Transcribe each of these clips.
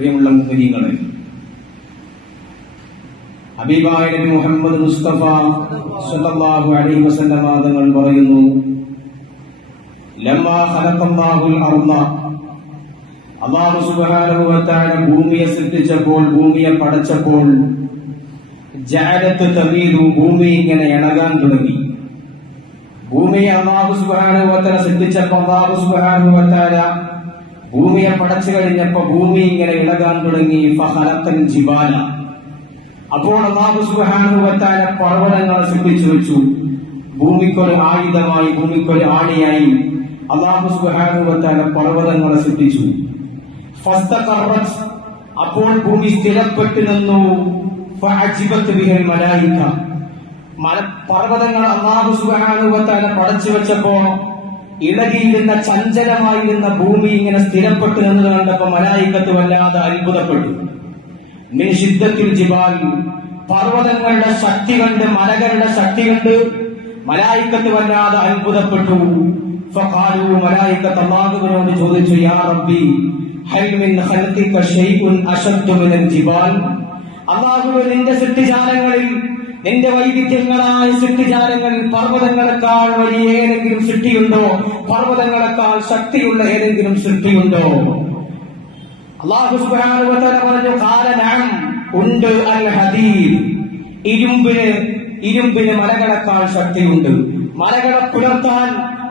പ്രിയമുള്ള മുഅ്മിനീങ്ങളെ, ഹബീബായ നബി മുഹമ്മദ് മുസ്തഫ സ്വല്ലല്ലാഹു അലൈഹി വസല്ലം തങ്ങൾ പറയുന്നു, ലമ്മാ ഖലഖല്ലാഹുൽ അർള, അല്ലാഹു സുബ്ഹാനഹു വ തആല ഭൂമിയെ സൃഷ്ടിച്ചപ്പോൾ, ഭൂമിയെ പടച്ചപ്പോൾ, ജഅലത്ത് തമീദു, ഭൂമി ഇങ്ങനെ ഇളകാൻ തുടങ്ങി. ഭൂമിയെ അല്ലാഹു സുബ്ഹാനഹു വ തആല സൃഷ്ടിച്ചപ്പോൾ, അല്ലാഹു സുബ്ഹാനഹു വ തആല ഭൂമിയെ പടച്ചു കഴിഞ്ഞപ്പോൾ ഭൂമി ഇങ്ങനെ ഇളകാൻ തുടങ്ങി. ഫഖലഖൽ ജിബാല, അപ്പോൾ അല്ലാഹു സുബ്ഹാനഹു വ തആല പർവ്വതങ്ങളെ സൃഷ്ടിച്ചു വെച്ചു. ഭൂമിക്കൊരു ആയുധമായി, ഭൂമിക്കൊരു ആണിയായി അല്ലാഹു സുബ്ഹാനഹു വ തആല പർവ്വതങ്ങളെ സൃഷ്ടിച്ചു. ഫസ്തഖറത്, അപ്പോൾ ഭൂമി സ്ഥിരപ്പെട്ടു നിന്നു. ഫഅജിബത് ബിഹിൽ മലായിക, പർവ്വതങ്ങൾ അല്ലാഹു സുബ്ഹാനഹു വ തആല പടച്ചു വെച്ചപ്പോ ഇളകിയിരുന്ന ചഞ്ചലമായിരുന്ന ഭൂമി ഇങ്ങനെ സ്ഥിരപ്പെട്ടു നിന്ന് കണ്ടപ്പോ മലായികത്ത് വല്ലാതെ അത്ഭുതപ്പെട്ടു. മിൻ ശിദ്ദത്തിൽ ജിബാൽ, പർവ്വതങ്ങളുടെ ശക്തി കണ്ട്, മലകളുടെ ശക്തി കണ്ട് മലായികത്ത് വല്ലാതെ അത്ഭുതപ്പെട്ടു. ഫഖാലു, മലായികത്ത് അല്ലാഹുവിനോട് ചോദിച്ചു, യാ റബ്ബി ഹൽ മിൻ ഖൽഖിക ശൈഉൻ അശദ്ദു മിനൽ ജിബാൽ, അല്ലാഹുവേ, നിന്റെ സൃഷ്ടിജാലങ്ങളിൽ, നിന്റെ വൈവിധ്യങ്ങളായ സൃഷ്ടിജാലങ്ങളിൽ പർവ്വതങ്ങളെക്കാൾ വലിയ ഏതെങ്കിലും സൃഷ്ടിയുണ്ടോ? പർവ്വതങ്ങളെക്കാൾ ശക്തിയുള്ള ഏതെങ്കിലും സൃഷ്ടിയുണ്ടോ? അല്ലാഹു സുബ്ഹാനഹു വ തആല പറഞ്ഞു, ഖാല നഅം, ഉണ്ട്. അൽ ഹദീദ്, ഇരുമ്പിന് മലകളെക്കാൾ ശക്തിയുണ്ട്. മലകളെ പുലർത്താൻ,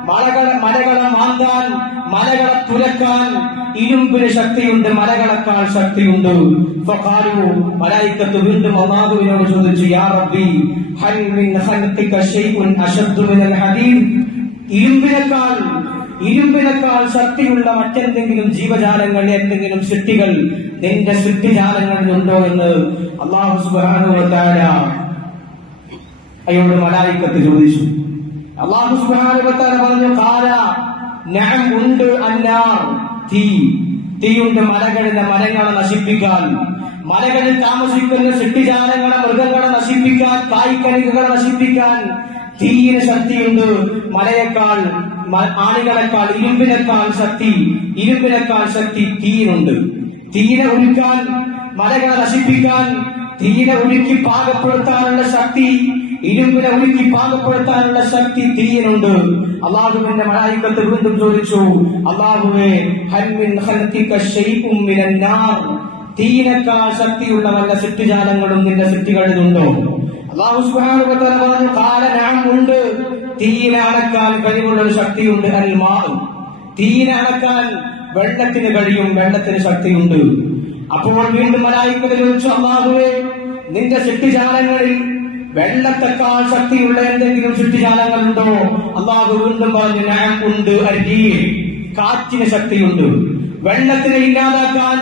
മലകളെ മാന്താൻ, മലകളെ തുലക്കാൻ ഇരുമ്പിന് ശക്തിയുണ്ട്, മലകളെക്കാൾ ശക്തിയുണ്ട്. ഫഖാലു, മലായികത്ത് വീണ്ടും അല്ലാഹുവിനോട് ചോദിച്ചു, യാ റബ്ബി ഹൽ മിൻ ഖൽഖിക ശൈഉൻ അശദ്ദു മിനൽ ഹദീദ്, ഇരുമ്പിനേക്കാൾ ശക്തിയുള്ള മറ്റെന്തെങ്കിലും ജീവജാലങ്ങൾ, എന്തെങ്കിലും സൃഷ്ടികൾ നിന്റെ സൃഷ്ടിജാലങ്ങളിൽ ഉണ്ടോ എന്ന് അല്ലാഹു സുബ്ഹാനഹു വ തആല അയോട് മലായികത്ത് ചോദിച്ചു. അല്ലാഹു സുബ്ഹാനഹു വ തആല പറഞ്ഞു, ഖാല നഅം, ഉണ്ട്. അന്നാർ, തീയുണ്ട്. മരങ്ങളെ നശിപ്പിക്കാൻ, മലകളിൽ താമസിക്കുന്ന സൃഷ്ടിജാലങ്ങളെ, മൃഗങ്ങളെ നശിപ്പിക്കാൻ, കായ്ക്കനികളെ നശിപ്പിക്കാൻ തീയിന് ശക്തിയുണ്ട്. മലയേക്കാൾ, ആണികളെക്കാൾ, ഇരുമ്പിനേക്കാൾ ശക്തി തീയിനുണ്ട്. തീയിനെ ഒഴുക്കാൻ, മലകളെ നശിപ്പിക്കാൻ, തീയിനെ ഒഴുക്കി പാകപ്പെടുത്താനുള്ള ശക്തി, ഇരുമ്പിനെ ഒഴുക്കി പാകപ്പെടുത്താനുള്ള ശക്തി തീയിനുണ്ട്. അല്ലാഹുവിന്റെ മലായികത്ത് വീണ്ടും ചോദിച്ചു, അല്ലാഹുവേ ഹൽ മിൻ ഖൽഖിക ശൈഉൻ മിനൻ നാർ, തീയിനേക്കാൾ ശക്തിയുള്ള വല്ല സൃഷ്ടിജാലങ്ങളും നിന്റെ സൃഷ്ടികളിലുണ്ടോ? അല്ലാഹു സുബ്ഹാനഹു വ തആല പറഞ്ഞു, ഖാല നഅം, ഉണ്ട്. തീയിനെ അണക്കാൻ കഴിവുള്ള ഒരു ശക്തിയുണ്ട്. അൽ മാ, തീയിനെ അണക്കാൻ വെള്ളത്തിന് കഴിയും, വെള്ളത്തിന് ശക്തിയുണ്ട്. അപ്പോൾ വീണ്ടും മലായികത്ത് ചോദിച്ചു, അല്ലാഹുവേ, നിന്റെ സൃഷ്ടിജാലങ്ങളിൽ വെള്ളത്തെക്കാൾ ശക്തിയുള്ള എന്തെങ്കിലും സൃഷ്ടിജാലങ്ങളുണ്ടോ? അല്ലാഹു വീണ്ടും പറഞ്ഞു, നഅം, ഉണ്ട്. അരീഹ്, കാറ്റിന് ശക്തിയുണ്ട്. വെള്ളത്തിനെ ഇല്ലാതാക്കാൻ,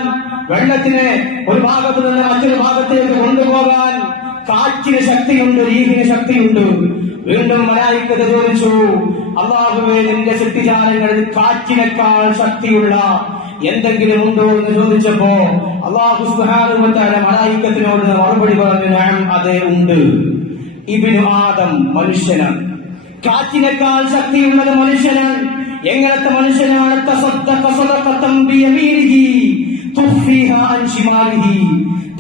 വെള്ളത്തിനെ ഒരു ഭാഗത്ത് നിന്ന് മറ്റൊരു ഭാഗത്തേക്ക് കൊണ്ടുപോകാൻ കാറ്റിന് ശക്തിയുണ്ട്, റീഹിന് ശക്തിയുണ്ട്. വീണ്ടും മലായികത്ത് ചോദിച്ചു, അല്ലാഹുവേ, നിന്റെ സൃഷ്ടിജാലങ്ങളിൽ കാറ്റിനേക്കാൾ ശക്തിയുള്ള എന്തെങ്കിലും ഉണ്ടോ എന്ന് ചോദിച്ചപ്പോ അല്ലാഹു സുബ്ഹാനഹു വ തആല മലായികത്തിനോട് മറുപടി പറഞ്ഞു, നഅം, അതെ, ഉണ്ട്. ഇബ്നു ആദം, മനുഷ്യനാണ്. കാറ്റിനേക്കാൾ ശക്തിയുള്ളത് മനുഷ്യനാണ്. എങ്ങനത്തെ മനുഷ്യനാണ്? തസദ്ദഖ സദഖതൻ ബിയമീനിഹി തുഖ്ഫീഹാ അൻ ശിമാലിഹി,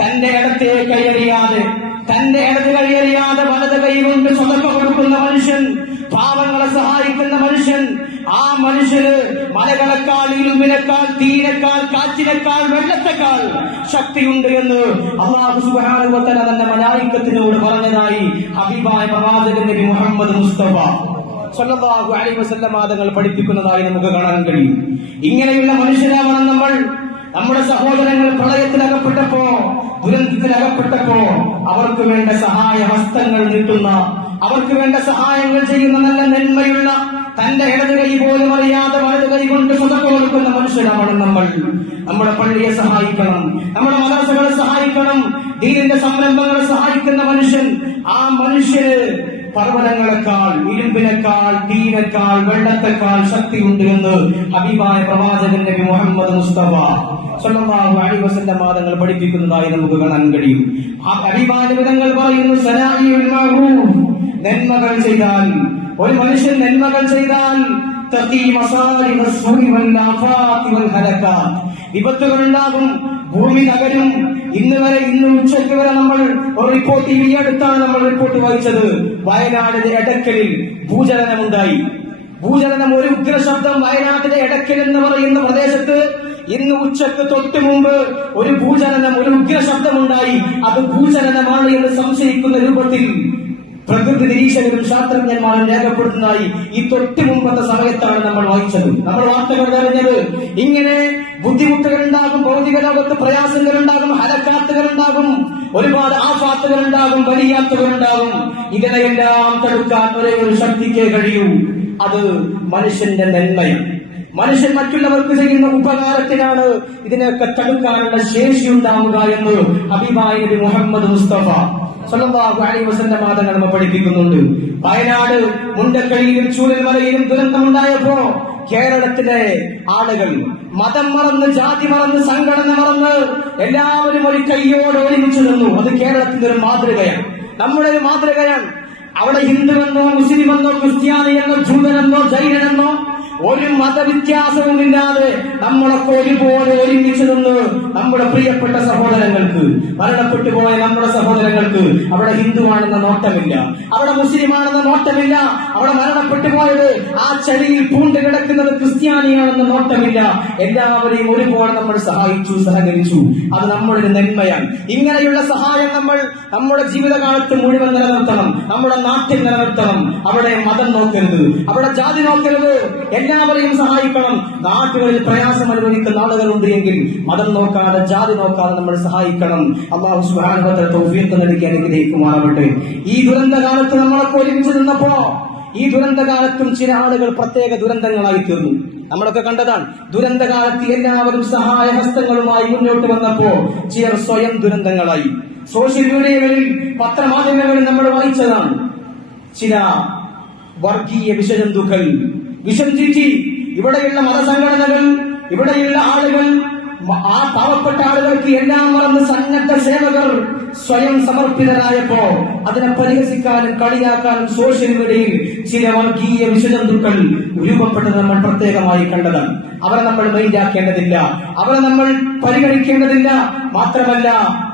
തന്റെ ഇടത്തെ കൈയറിയാതെ, തന്റെ ഇടത് കൈയറിയാതെ വലത് കൈ കൊണ്ട് സദഖ കൊടുക്കുന്ന മനുഷ്യൻ, പാവങ്ങളെ സഹായിക്കുന്ന മനുഷ്യൻ, ആ മനുഷ്യന് മലകളെക്കാൾ, ഇരുമ്പിനേക്കാൾ, തീയിനേക്കാൾ, കാറ്റിനേക്കാൾ, വെള്ളത്തെക്കാൾ ശക്തിയുണ്ട് എന്ന് അല്ലാഹു സുബ്ഹാനഹു വ തആല തന്റെ മലായികത്തിനോട് പറഞ്ഞതായി ഹബീബായ പ്രവാചകൻ നബി മുഹമ്മദ് മുസ്തഫ സ്വല്ലല്ലാഹു അലൈഹി വസല്ലം തങ്ങൾ പഠിപ്പിക്കുന്നതായി നമുക്ക് കാണാൻ കഴിയും. ഇങ്ങനെയുള്ള മനുഷ്യരാവണം നമ്മൾ. നമ്മുടെ സഹോദരങ്ങൾ പ്രളയത്തിലകപ്പെട്ടപ്പോ, ദുരന്തത്തിലകപ്പെട്ടപ്പോ അവർക്ക് വേണ്ട സഹായ ഹസ്തങ്ങൾ നീട്ടുന്ന, അവർക്ക് വേണ്ട സഹായങ്ങൾ ചെയ്യുന്ന, നല്ല നന്മയുള്ള, തന്റെ ഇടത് കൈ പോലും അറിയാതെ വലത് കൈ കൊണ്ട് സ്വതക്ക കൊടുക്കുന്ന മനുഷ്യരാവണം നമ്മൾ. നമ്മുടെ പള്ളിയെ സഹായിക്കണം, നമ്മുടെ മദ്രസകളെ സഹായിക്കണം, ദീനിന്റെ സംരംഭങ്ങളെ സഹായിക്കുന്ന മനുഷ്യൻ, ആ മനുഷ്യന് പർവ്വതങ്ങളെക്കാൾ, ഇരുമ്പിനേക്കാൾ, തീയിനേക്കാൾ, വെള്ളത്തെക്കാൾ ശക്തിയുണ്ട് എന്ന് ഹബീബായ പ്രവാചകൻ നബി മുഹമ്മദ് മുസ്തഫ സ്വല്ലല്ലാഹു അലൈഹി വസല്ലം തങ്ങൾ പഠിപ്പിക്കുന്നതായി നമുക്ക് കാണാൻ കഴിയും. ആ ഹബീബായ തങ്ങൾ പറയുന്നു, സനാഇഉൽ മഅറൂഫ്, നന്മകൾ ചെയ്താൽ, ഒരു മനുഷ്യൻ നന്മകൾ ചെയ്താൽ വിപത്തുകൾ ഉണ്ടാകും, ഭൂമി തകരും. ഇന്ന് ഉച്ചയ്ക്ക് വരെ നമ്മൾ ഒരു റിപ്പോർട്ട്, ഈ അടുത്താണ് നമ്മൾ റിപ്പോർട്ട് വായിച്ചത്, വയനാടിന്റെ എടക്കലിൽ ഭൂചലനമുണ്ടായി. ഭൂചലനം, ഒരു ഉഗ്രശബ്ദം വയനാട്ടിലെ എടക്കൽ എന്ന് പറയുന്ന പ്രദേശത്ത് ഇന്ന് ഉച്ചക്ക് തൊട്ട് മുമ്പ് ഒരു ഭൂചലനം, ഒരു ഉഗ്രശബ്ദമുണ്ടായി. അത് ഭൂചലനമാണ് എന്ന് സംശയിക്കുന്ന രൂപത്തിൽ പ്രകൃതി നിരീക്ഷകരും ശാസ്ത്രജ്ഞന്മാരും രേഖപ്പെടുത്തുന്നതായി ഈ തൊട്ട് മുമ്പത്തെ സമയത്താണ് നമ്മൾ വായിച്ചത്. നമ്മൾ വാർത്തകൾ അറിഞ്ഞത്. ഇങ്ങനെ ബുദ്ധിമുട്ടുകൾ ഉണ്ടാകും, ഭൗതിക ലോകത്ത് പ്രയാസങ്ങൾ ഉണ്ടാകും, ഹരക്കാത്തുകൾ ഉണ്ടാകും, ഒരുപാട് ആഫാത്തുകൾ ഉണ്ടാകും, വലിയാത്തുകൾ ഉണ്ടാകും. ഇതിനെയെല്ലാം തടുക്കാൻ ഒരേ ഒരു ശക്തിക്കേ കഴിയൂ, അത് മനുഷ്യന്റെ നന്മയാണ്. മനുഷ്യൻ മറ്റുള്ളവർക്ക് ചെയ്യുന്ന ഉപകാരത്തിനാണ് ഇതിനൊക്കെ തടുക്കാനുള്ള ശേഷി ഉണ്ടാവുക എന്ന് ഹബീബായ നബി മുഹമ്മദ് മുസ്തഫ സല്ലല്ലാഹു അലൈഹി വസല്ലം തങ്ങൾ നമ്മെ പഠിപ്പിക്കുന്നുണ്ട്. വയനാട് മുണ്ടക്കഴിയിലും ചൂരൽമലയിലും ദുരന്തമുണ്ടായപ്പോ കേരളത്തിലെ ആളുകൾ മതം മറന്ന്, ജാതി മറന്ന്, സംഘടന മറന്ന് എല്ലാവരും ഒരു കൈയോടെ ഒരുമിച്ച് നിന്നു. അത് കേരളത്തിന്റെ ഒരു മാതൃകയാണ്, നമ്മുടെ ഒരു മാതൃകയാണ്. അവിടെ ഹിന്ദുവെന്നോ മുസ്ലിമെന്നോ ക്രിസ്ത്യാനിയെന്നോ ജൂതനെന്നോ ജൈനനെന്നോ ഒരു മതവ്യത്യാസവുമില്ലാതെ നമ്മളൊക്കെ ഒരുപോലെ ഒരുമിച്ച് നിന്ന് നമ്മുടെ പ്രിയപ്പെട്ട സഹോദരങ്ങൾക്ക്, മരണപ്പെട്ടു പോയ നമ്മുടെ സഹോദരങ്ങൾക്ക്, അവിടെ ഹിന്ദുവാണെന്ന നോട്ടമില്ല, അവിടെ മുസ്ലിമാണെന്ന നോട്ടമില്ല, അവിടെ മരണപ്പെട്ടു പോയത് ആ ചളിയിൽ പൂണ്ട് കിടക്കുന്നത് ക്രിസ്ത്യാനിയാണെന്ന നോട്ടമില്ല, എല്ലാവരെയും ഒരുപോലെ നമ്മൾ സഹായിച്ചു, സഹകരിച്ചു. അത് നമ്മുടെ നന്മയാണ്. ഇങ്ങനെയുള്ള സഹായം നമ്മൾ നമ്മുടെ ജീവിതകാലത്ത് മുഴുവൻ നിലനിർത്തണം, നമ്മുടെ നാട്ടിൽ നിലനിർത്തണം. അവിടെ മതം നോക്കരുത്, അവിടെ ജാതി നോക്കരുത്, എല്ലാവരെയും സഹായിക്കണം. നാട്ടുകളിൽ പ്രയാസം അനുഭവിക്കുന്ന ആളുകളുണ്ട് എങ്കിൽ മതം നോക്കാതെ, ജാതി നോക്കാതെ നമ്മൾ സഹായിക്കണം. അല്ലാഹു സുബ്ഹാനഹു വ തആല തൗഫീഖ് നൽകി അനുഗ്രഹിക്കുമാറാവട്ടെ. ഈ ദുരന്തകാലത്ത് നമ്മളൊക്കെ ഒരുമിച്ച് നിന്നപ്പോ, ഈ ദുരന്തകാലത്തും ചില ആളുകൾ പ്രത്യേക ദുരന്തങ്ങളായി തീർന്നു. നമ്മളൊക്കെ കണ്ടതാണ്. ദുരന്തകാലത്ത് എല്ലാവരും സഹായഹസ്തങ്ങളുമായി മുന്നോട്ട് വന്നപ്പോ ചിലർ സ്വയം ദുരന്തങ്ങളായി. സോഷ്യൽ മീഡിയകളിൽ, പത്രമാധ്യമങ്ങളിൽ നമ്മൾ വായിച്ചതാണ്. ചില വർഗീയ വിഷജന്തുക്കൾ വിഷം ചീറ്റി ഇവിടെയുള്ള മതസംഘടനകൾ, ഇവിടെയുള്ള ആളുകൾ, ആ പാവപ്പെട്ട ആളുകൾക്ക് എല്ലാം മറന്ന് സന്നദ്ധ സേവകർ സ്വയം സമർപ്പിതരായപ്പോ അതിനെ പരിഹസിക്കാനും കളിയാക്കാനും സോഷ്യൽ മീഡിയയിൽ ചില വർഗീയ വിഷജന്തുക്കൾ രൂപപ്പെട്ടത് നമ്മൾ പ്രത്യേകമായി കണ്ടതാണ്. അവരെ നമ്മൾ മൈൻഡാക്കേണ്ടതില്ല, അവരെ നമ്മൾ പരിഗണിക്കേണ്ടതില്ല. മാത്രമല്ല,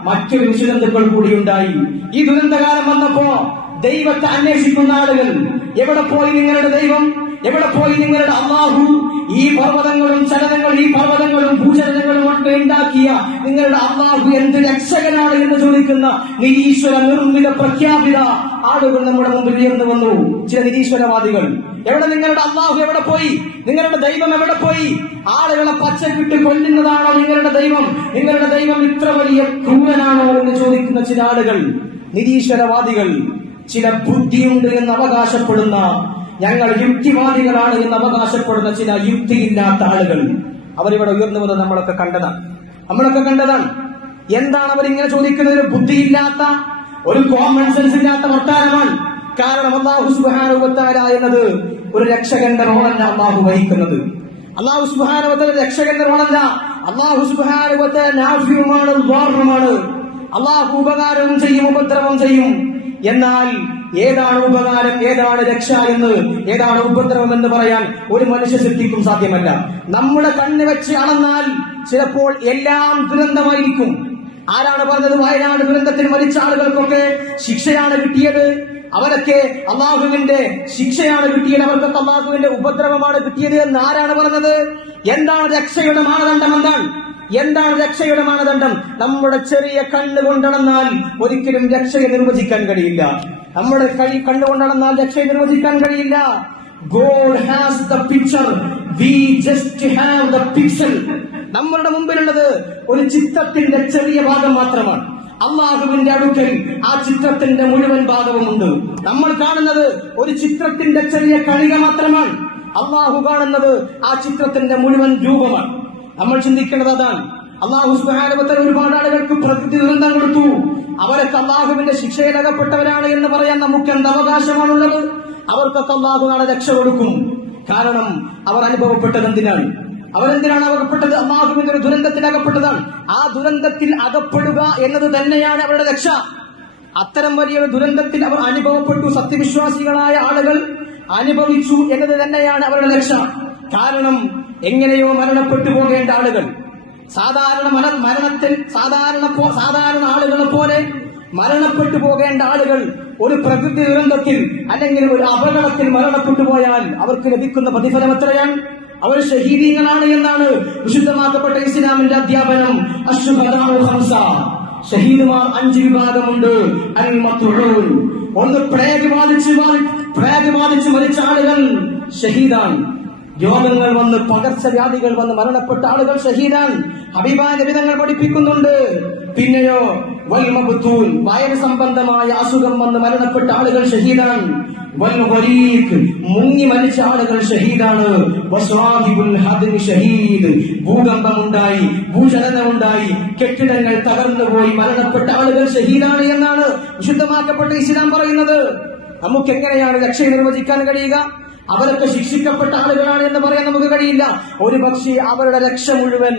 മറ്റൊരു വിഷജന്തുക്കൾ കൂടിയുണ്ടായി. ഈ ദുരന്തകാലം വന്നപ്പോ ദൈവത്തെ അന്വേഷിക്കുന്ന ആളുകൾ, എവിടെ പോയി നിങ്ങളുടെ ദൈവം, എവിടെ പോയി നിങ്ങളുടെ അല്ലാഹു? ഈ പർവ്വതങ്ങളും ചലനങ്ങളും, ഈ പർവ്വതങ്ങളും ഭൂചലനങ്ങളും ഒക്കെ ഉണ്ടാക്കിയ നിങ്ങളുടെ അല്ലാഹു എന്ത് രക്ഷകനാണ് എന്ന് ചോദിക്കുന്ന നിരീശ്വര നിർമ്മിത പ്രഖ്യാപിത ആളുകൾ നമ്മുടെ മുമ്പിൽ ഉയർന്നു വന്നു. ചില നിരീശ്വരവാദികൾ, എവിടെ നിങ്ങളുടെ അല്ലാഹു, എവിടെ പോയി നിങ്ങളുടെ ദൈവം, എവിടെ പോയി? ആളുകളെ പച്ചക്കിട്ട് കൊല്ലുന്നതാണോ നിങ്ങളുടെ ദൈവം? നിങ്ങളുടെ ദൈവം ഇത്ര വലിയ ക്രൂരനാണോ എന്ന് ചോദിക്കുന്ന ചില ആളുകൾ, നിരീശ്വരവാദികൾ, ചില ബുദ്ധിയുണ്ട് എന്ന് അവകാശപ്പെടുന്ന, ഞങ്ങൾ യുക്തിവാദികളാണ് എന്ന് അവകാശപ്പെടുന്ന ചില യുക്തിയില്ലാത്ത ആളുകൾ, അവരിവിടെ ഉയർന്നു വന്നത് നമ്മളൊക്കെ കണ്ടതാണ്. എന്താണ് അവരിങ്ങനെ ചോദിക്കുന്നത്? ഒരു ബുദ്ധിയില്ലാത്ത, ഒരു കോമൺ സെൻസ് ഇല്ലാത്ത വർത്താനമാണ്. കാരണം അല്ലാഹു സുബ്ഹാനഹു വ തആല എന്നത് ഒരു രക്ഷകന്റെ റോളല്ല അല്ലാഹു വഹിക്കുന്നത്. അല്ലാഹു സുബ്ഹാനഹു വ തആല രക്ഷകന്റെ റോളല്ല. അല്ലാഹു സുബ്ഹാനഹു വ തആല നാഫിയുമാണ്, ദ്വാറുമാണ്. അല്ലാഹു ഉപകാരവും ചെയ്യും, ഉപദ്രവം ചെയ്യും. എന്നാൽ ഏതാണ് ഉപകാരം, ഏതാണ് രക്ഷ എന്ന്, ഏതാണ് ഉപദ്രവം എന്ന് പറയാൻ ഒരു മനുഷ്യ ശക്തിക്കും സാധ്യമല്ല. നമ്മുടെ കണ്ണ് വെച്ച് അളന്നാൽ ചിലപ്പോൾ എല്ലാം ദുരന്തമായിരിക്കും. ആരാണ് പറഞ്ഞത് വയനാട് ദുരന്തത്തിൽ മരിച്ച ആളുകൾക്കൊക്കെ ശിക്ഷയാണ് കിട്ടിയത്? അവരൊക്കെ അള്ളാഹുവിന്റെ ശിക്ഷയാണ് കിട്ടിയത്, അവർക്കൊക്കെ അള്ളാഹുവിന്റെ ഉപദ്രവമാണ് കിട്ടിയത് എന്ന് ആരാണ് പറഞ്ഞത്? എന്താണ് രക്ഷയുടെ മാനദണ്ഡം? എന്താണ് രക്ഷയുടെ മാനദണ്ഡം? നമ്മുടെ ചെറിയ കണ്ണുകൊണ്ടളന്നാൽ ഒരിക്കലും രക്ഷയെ നിർവചിക്കാൻ കഴിയില്ല. നമ്മുടെ കണ്ണുകൊണ്ടളന്നാൽ രക്ഷയെ നിർവചിക്കാൻ കഴിയില്ല. God has the picture, we just have the pixel. നമ്മളുടെ മുമ്പിലുള്ളത് ഒരു ചിത്രത്തിന്റെ ചെറിയ ഭാഗം മാത്രമാണ്. അള്ളാഹുവിന്റെ അടുക്കൽ ആ ചിത്രത്തിന്റെ മുഴുവൻ ഭാഗവുമുണ്ട്. നമ്മൾ കാണുന്നത് ഒരു ചിത്രത്തിന്റെ ചെറിയ കണിക മാത്രമാണ്. അള്ളാഹു കാണുന്നത് ആ ചിത്രത്തിന്റെ മുഴുവൻ രൂപമാണ്. നമ്മൾ ചിന്തിക്കേണ്ടത് അതാണ്. അള്ളാഹു സുബ്ഹാനഹു വ തആല ഒരുപാട് ആളുകൾക്ക് പ്രകൃതി ദുരന്തം കൊടുത്തു. അവരൊക്കെ അള്ളാഹുവിന്റെ ശിക്ഷയിലകപ്പെട്ടവരാണ് എന്ന് പറയാൻ നമുക്ക് എന്ത് അവകാശമാണുള്ളത്? അവർക്കൊക്കെ അള്ളാഹു നാളെ രക്ഷ കൊടുക്കും. കാരണം അവർ അനുഭവപ്പെട്ടത് എന്തിനാണ്? അവരെന്തിനാണ് അകപ്പെട്ടത്? അള്ളാഹുവിന്റെ ഒരു ദുരന്തത്തിൽ അകപ്പെട്ടതാണ്. ആ ദുരന്തത്തിൽ അകപ്പെടുക എന്നത് തന്നെയാണ് അവരുടെ രക്ഷ. അത്തരം വലിയൊരു ദുരന്തത്തിൽ അവർ അനുഭവപ്പെട്ടു. സത്യവിശ്വാസികളായ ആളുകൾ അനുഭവിച്ചു എന്നത് തന്നെയാണ് അവരുടെ രക്ഷ. കാരണം എങ്ങനെയോ മരണപ്പെട്ടു പോകേണ്ട ആളുകൾ, സാധാരണ സാധാരണ ആളുകളെ പോലെ മരണപ്പെട്ടു പോകേണ്ട ആളുകൾ ഒരു പ്രകൃതി ദുരന്തത്തിൽ അല്ലെങ്കിൽ ഒരു അപകടത്തിൽ മരണപ്പെട്ടു പോയാൽ അവർക്ക് ലഭിക്കുന്ന പ്രതിഫലം എത്രയാണ്? അവർ ഷഹീദീങ്ങളാണ് എന്നാണ് വിശുദ്ധമാക്കപ്പെട്ട ഇസ്ലാമിന്റെ അധ്യാപനം. അശ്ശുഹദാഉ ഖംസ, ഷഹീദുമാർ 5 വിഭാഗമുണ്ട്. അൽ മത്ഊൻ, ഒന്ന് പ്ലേഗ് ബാധിച്ച് മരിച്ച ആളുകൾ ഷഹീദാണ്. രോഗങ്ങൾ വന്ന് പകർച്ചവ്യാധികൾ വന്ന് മരണപ്പെട്ട ആളുകൾ ഷഹീദാണ്. ഹബീബായ നബി തങ്ങൾ പഠിപ്പിക്കുന്നുണ്ട്. പിന്നെയോ വൽ മബ്തൂൻ, വയറ് സംബന്ധമായ അസുഖം വന്ന് മരണപ്പെട്ട ആളുകൾ ഷഹീദാണ്. വൽ ഗരീഖ്, മുങ്ങി മരിച്ച ആളുകൾ ഷഹീദാണ്. വസ്വാഹിബുൽ ഹദ്മി ഷഹീദ്, ഭൂകമ്പമുണ്ടായി, ഭൂചലനമുണ്ടായി, കെട്ടിടങ്ങൾ തകർന്നുപോയി മരണപ്പെട്ട ആളുകൾ ഷഹീദാണ് എന്നാണ് വിശുദ്ധമാക്കപ്പെട്ട ഇസ്ലാം പറയുന്നത്. നമുക്ക് എങ്ങനെയാണ് രക്ഷ നിർവചിക്കാൻ കഴിയുക? അവരൊക്കെ ശിക്ഷിക്കപ്പെട്ട ആളുകളാണ് എന്ന് പറയാൻ നമുക്ക് കഴിയില്ല. ഒരു പക്ഷേ അവരുടെ രക്ഷ മുഴുവൻ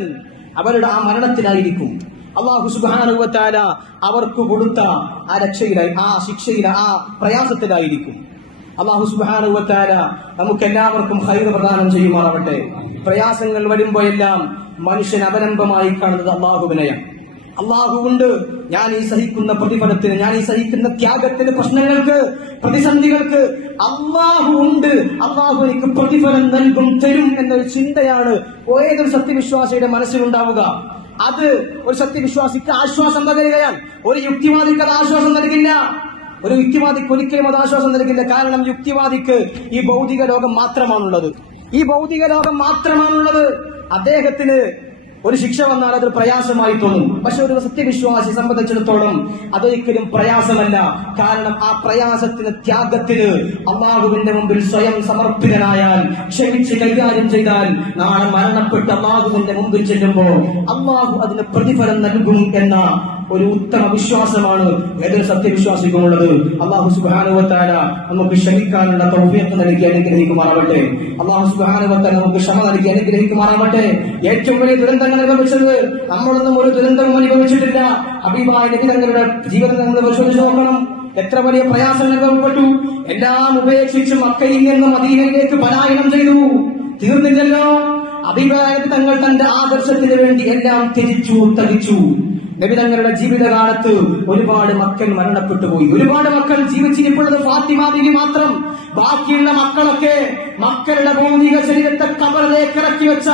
അവരുടെ ആ മരണത്തിലായിരിക്കും. അല്ലാഹു സുബ്ഹാനഹു വ തആല അവർക്ക് കൊടുത്ത ആ രക്ഷയിലായി, ആ ശിക്ഷയില, ആ പ്രയാസത്തിലായിരിക്കും. അല്ലാഹു സുബ്ഹാനഹു വ തആല നമുക്ക് എല്ലാവർക്കും ഖൈർ പ്രദാനം ചെയ്യുമാറാവട്ടെ. പ്രയാസങ്ങൾ വരുമ്പോഴെല്ലാം മനുഷ്യൻ അവലംബമായി കാണുന്നത് അല്ലാഹുവിനെയാണ്. അല്ലാഹുവുണ്ട്. ഞാൻ ഈ സഹിക്കുന്ന പ്രതിഫലത്തിന്, ഞാൻ ഈ സഹിക്കുന്ന ത്യാഗത്തിന്, പ്രശ്നങ്ങൾക്ക്, പ്രതിസന്ധികൾക്ക് അല്ലാഹു ഉണ്ട്. അല്ലാഹു എനിക്ക് പ്രതിഫലം നൽകും, തരും എന്നൊരു ചിന്തയാണ് ഏതൊരു സത്യവിശ്വാസിയുടെ മനസ്സിലുണ്ടാവുക. അത് ഒരു സത്യവിശ്വാസിക്ക് ആശ്വാസം പകരുകയാണ്. ഒരു യുക്തിവാദിക്ക് അത് ആശ്വാസം നൽകില്ല. ഒരു യുക്തിവാദിക്ക് ഒരിക്കലും അത് ആശ്വാസം നൽകില്ല. കാരണം യുക്തിവാദിക്ക് ഈ ഭൗതിക ലോകം മാത്രമാണുള്ളത്. ഈ ഭൗതിക ലോകം മാത്രമാണുള്ളത്. അദ്ദേഹത്തിന് ഒരു ശിക്ഷ വന്നാൽ അതൊരു പ്രയാസമായി തോന്നും. പക്ഷെ ഒരു സത്യവിശ്വാസി സംബന്ധിച്ചിടത്തോളം അതൊരിക്കലും പ്രയാസമല്ല. കാരണം ആ പ്രയാസത്തിന്, ത്യാഗത്തിന് അല്ലാഹുവിന്റെ മുമ്പിൽ സ്വയം സമർപ്പിതനായാൽ, ക്ഷമിച്ച് കൈകാര്യം ചെയ്താൽ, നാളെ മരണപ്പെട്ട് അല്ലാഹുവിന്റെ മുമ്പിൽ ചെല്ലുമ്പോൾ അല്ലാഹു അതിന് പ്രതിഫലം നൽകും എന്ന ഒരു ഉത്തമ വിശ്വാസമാണ് ഏതൊരു സത്യവിശ്വാസിക്കുമുള്ളത്. അല്ലാഹു സുബ്ഹാനഹു വ തആല നമുക്ക് ക്ഷമിക്കാനുള്ള തൗഫീഖ് നൽകി അനുഗ്രഹിക്കുമാറാവട്ടെ. അല്ലാഹു സുബ്ഹാനഹു വ തആല നമുക്ക് ക്ഷമ നൽകി അനുഗ്രഹിക്കുമാറാവട്ടെ. ഏറ്റവും വലിയ ദുരന്തങ്ങൾ അനുഭവിച്ചത് നമ്മളൊന്നും ഒരു ദുരന്തവും അനുഭവിച്ചിട്ടില്ല. ഹബീബായ നബി തങ്ങളുടെ ജീവിതം നമ്മൾ പരിശോധിച്ച് നോക്കണം. എത്ര വലിയ പ്രയാസങ്ങൾ അനുഭവപ്പെട്ടു. എല്ലാം ഉപേക്ഷിച്ച് മക്കയിൽ നിന്ന് മദീനയിലേക്ക് പലായനം ചെയ്തു. തീർന്നില്ലല്ലോ. ഹബീബായ നബി തങ്ങൾ തന്റെ ആദർശത്തിന് വേണ്ടി എല്ലാം ത്യജിച്ചു, തകിച്ചു. നബി തങ്ങളുടെ ജീവിതകാലത്ത് ഒരുപാട് മക്കൾ മരണപ്പെട്ടു പോയി. ഒരുപാട് മക്കൾ ജീവിച്ചിരിപ്പുള്ളത് ഫാത്തിമ ബീവി മാത്രം. ബാക്കിയുള്ള മക്കളൊക്കെ മക്കളുടെ ഭൗതിക ശരീരത്തെ ഖബറിലേക്ക് ഇറക്കി വെച്ച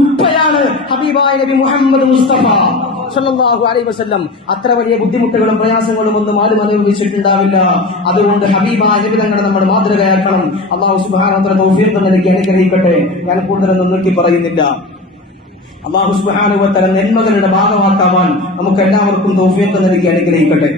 ഉപ്പയാണ് ഹബീബായ നബി മുഹമ്മദ് മുസ്തഫ സല്ലല്ലാഹു അലൈഹി വസല്ലം. അത്ര വലിയ ബുദ്ധിമുട്ടുകളും പ്രയാസങ്ങളും ഒന്നും ആരും അനുഭവിച്ചിട്ടുണ്ടാവില്ല. അതുകൊണ്ട് ഹബീബായ നബി തങ്ങളെ നമ്മൾ മാതൃകയാക്കണം. അല്ലാഹു സുബ്ഹാനഹു വ തആല തൗഫീഖ് നൽകി അനുഗ്രഹിക്കട്ടെ. ഞാൻ കൂടുതലൊന്നും നീട്ടി പറയുന്നില്ല. അല്ലാഹു സുബ്ഹാനഹു വ തആല നന്മകളുടെ ഭാഗമാക്കാൻ നമുക്ക് എല്ലാവർക്കും തൗഫീഖ് നൽകി അനുഗ്രഹിക്കട്ടെ.